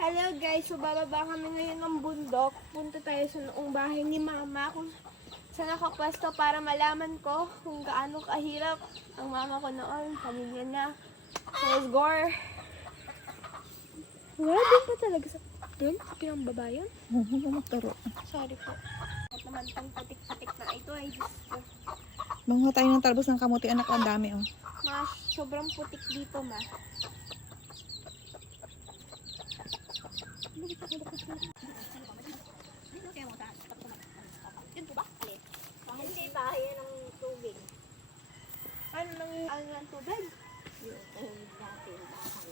Hello guys, so bababa kami ngayon ng bundok. Punta tayo sa noong bahay ni Mama kung saan nakapwesto para malaman ko kung gaano kahirap ang mama ko noon, pamilya niya. So let's go! Wala din pa talaga sa doon? Pinambaba yun? Oo, magturo. Sorry po. At naman tong patik-patik na ito ay Diyos ko. Manguha tayo ng talbos ng kamuti, anak. Ang dami, oh. Ma, sobrang putik dito, ma. Hindi bahay ng tubig. Ano ng tubig? Yung tahimik natin bahay.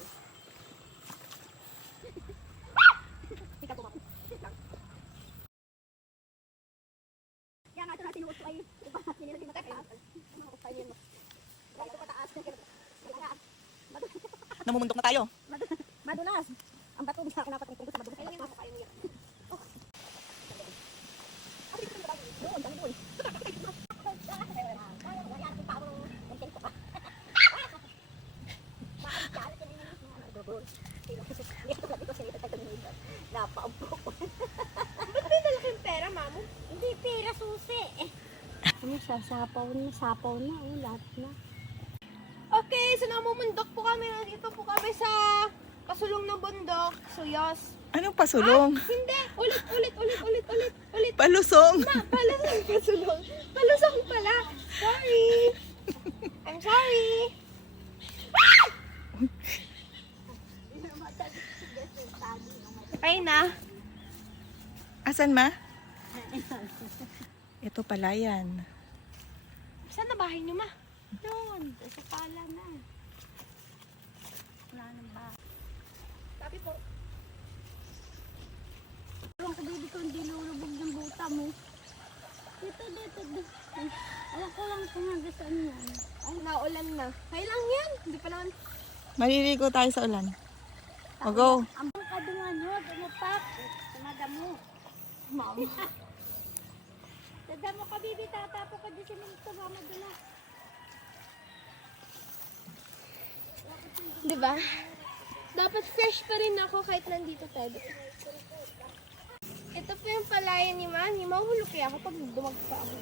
Kaya nga ito natin yung uso ay nilagay matakalas. Ito pataas. Namumundok na tayo. Madulas. Ang bato niya kinapat ng tungkol sa madulas. Ayun yung kayo niya. Doon, dami doon. Ba't may malaking pera, Mamo? Hindi pera susi. Ano siya? Sapaw na. Lahat na. Okay, so namumundok po kami. Nandito po kami sa pasulong ng bundok. So, yes. Anong pasulong? Hindi! Ulit! Palusong. Ma, palusong, pasulong. Palusong pala. Sorry. I'm sorry. Ay na. Asan, ma? Ito pala yan. Saan na bahay niyo, ma? Doon. Sa pala na. Wala nang ba. Sabi po. Alam ko baby ko hindi lulubog ng buta mo. Dito. Alam ko lang kung hanggang saan yan. Ay, naulan na. Kailang yan. Hindi pa naman. Maliligo tayo sa ulan. O, go. Ang kadungan nyo, tumupak. Tumadamo. Mama. Dadamo ka baby, tatapo ka di siminto. Mama doon na. Diba? Dapat fresh pa rin ako kahit nandito tayo. Ito po yung palayan ni Manny. Mahulog kaya ako pag dumagpa ako.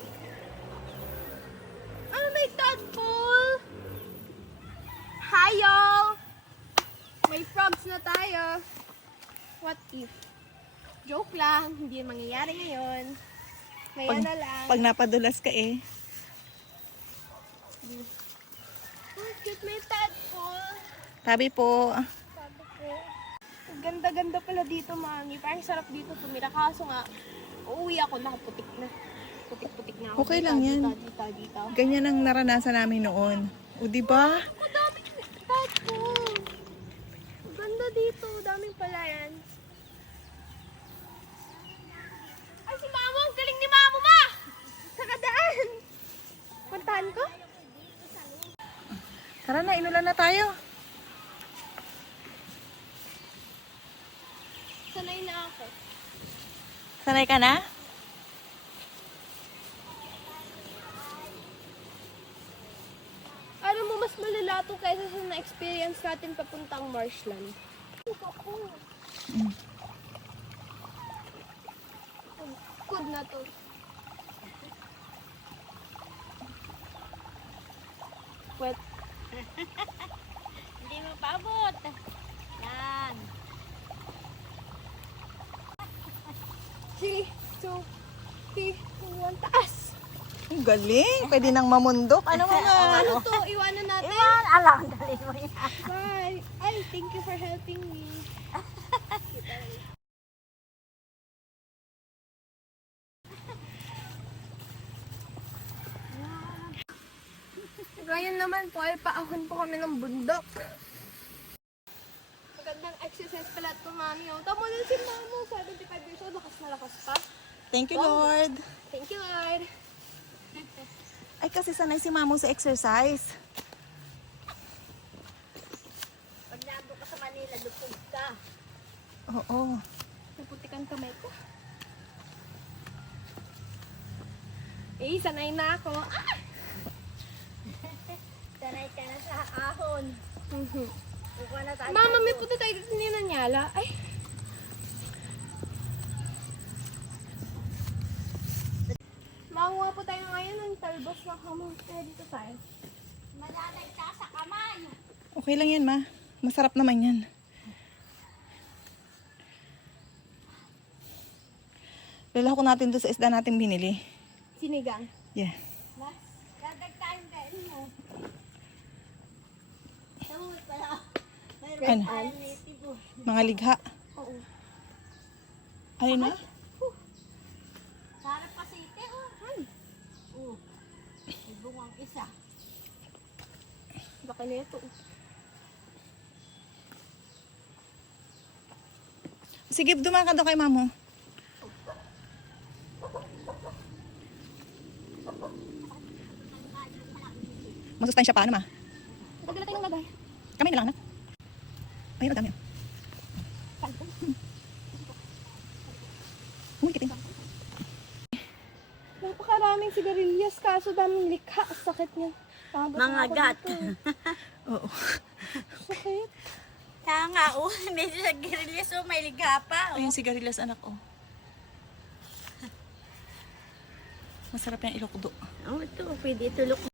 Oh, may tadpole! Hi, y'all! May frogs na tayo. What if? Joke lang. Hindi mangyayari ngayon. Maya na lang. Pag napadulas ka eh. Oh, cute, may tadpole. Tabi po. Sabi ko. Ang ganda-ganda pala dito, Mami. Parang sarap dito tumira. Kaso nga, uuwi ako, nakaputik na. Putik-putik na ako. Okay lang yan. Dito. Ganyan ang naranasan namin noon. O, diba? Madaming tadpole. Ang ganda dito. Daming palayan. Ay, si Mamo! Ang galing ni Mamo, ma! Nakadaan! Puntahan ko? Tara na, inulan na tayo. Sanay na ako. Sanay ka na? Alam mo, mas malala to kaysa sa na-experience natin papuntang marshland. Mm. Good na to. Wet. Hindi mo paabot. Yan. 3, 2, 3, 1, taas! Ang galing. Pwede nang mamundok. Ano mga? Ano to? Iwanan natin? Iwan, alam, dali mo yan. Bye! Ay, thank you for helping me. Ngayon naman po ay paahon po kami ng bundok. Magandang exercise pala ito, Mami. Oh. Tama din si Mamo, 75 years old, lakas na lakas pa. Thank you, Lord. Thank you, Lord. Ay, kasi sanay si Mamo sa exercise. Pag nando ka sa Manila, lupog ka. Oo. Naputikan kamay ko. Eh, sanay na ako. Ah! Sanay ka na sa ahon. Mhm. Kukuha na tayo. Mama, may puti tayo dito ni Nanyala. Ay, talbos na kamote. Dito tayo. Malalagta sa kamay. Okay lang yan, ma. Masarap naman yan. Lalako natin doon sa isda natin binili. Sinigang. Yeah. Mas, dadagtahin kain mo. Tawag pala. Mayroon Ano? tayo native oh. Mga ligha. Oo. Ayun na. Sarap pa site oh. Oh. May bungang isa. Baka na ito. Sige, dumaan ka daw kay mamo. Masustansya pa, ano ma? Nagdala tayo ng bagay. Kamay na lang, anak. Ayun, madami. Uy, kiting. Napakaraming sigarilyas kaso daming likha. Sakit niya. Mga gat. Oo. Sakit. Kaya nga oh. Medyo nag-release oh. May liga pa oh. Ayun, sigarilyas, anak, oh. Masarap yung ilokdo. Oh, ito. Pwede tulok